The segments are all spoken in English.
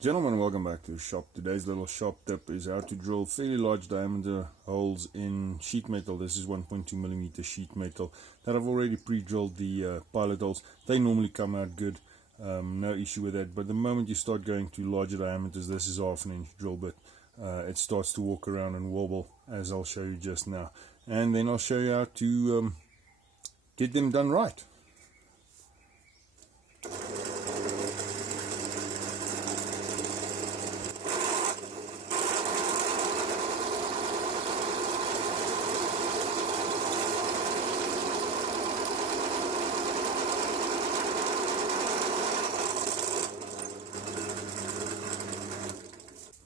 Gentlemen, welcome back to the shop. Today's little shop tip is how to drill fairly large diameter holes in sheet metal. This is 1.2mm sheet metal that I've already pre-drilled the pilot holes. They normally come out good, no issue with that, but the moment you start going to larger diameters, this is half an inch drill bit, it starts to walk around and wobble, as I'll show you just now, and then I'll show you how to get them done right.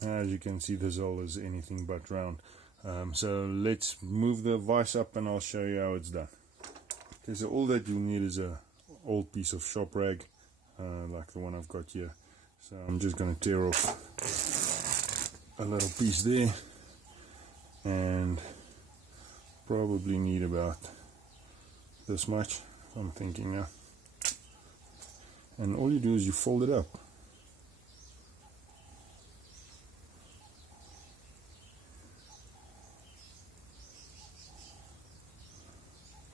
As you can see, this hole is anything but round. So let's move the vise up and I'll show you how it's done. Okay, so all that you need is a old piece of shop rag, like the one I've got here. So I'm just going to tear off a little piece there, and probably need about this much, I'm thinking now. And all you do is you fold it up.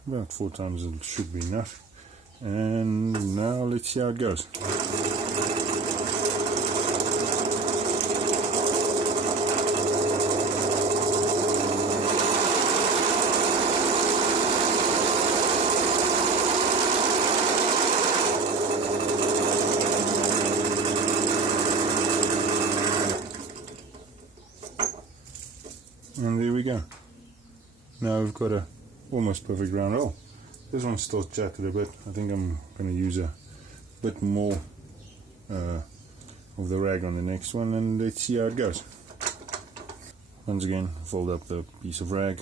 About 4 times it should be enough. And now let's see how it goes. And there we go. Now we've got a almost perfect round hole. This one's still chatted a bit. I think I'm going to use a bit more of the rag on the next one, and let's see how it goes. Once again, fold up the piece of rag.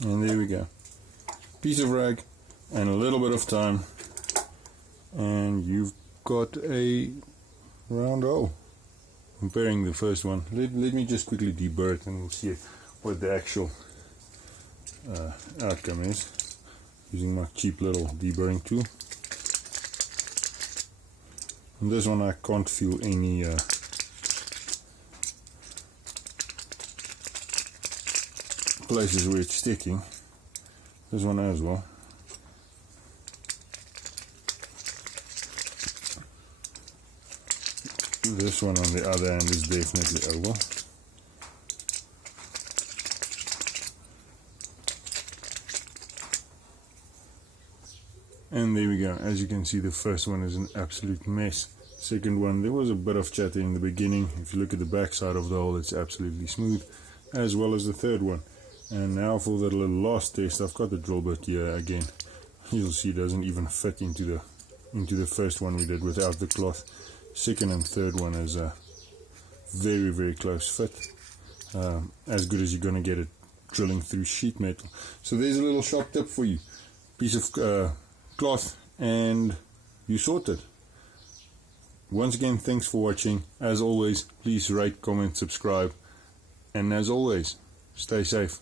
And there we go. Piece of rag and a little bit of time, and you've got a round hole. Comparing the first one, let me just quickly deburr it and we'll see what the actual outcome is, using my cheap little deburring tool. And this one I can't feel any places where it's sticking. This one as well. This one on the other end is definitely over. And there we go. As you can see, the first one is an absolute mess. Second one, there was a bit of chatter in the beginning. If you look at the back side of the hole, it's absolutely smooth, as well as the third one. And now for the little last test, I've got the drill bit here again. You'll see it doesn't even fit into the first one we did without the cloth. Second and third one is a very, very close fit. As good as you're going to get it drilling through sheet metal. So there's a little shop tip for you. Piece of cloth and you sorted. Once again, thanks for watching. As always, please rate, comment, subscribe. And as always, stay safe.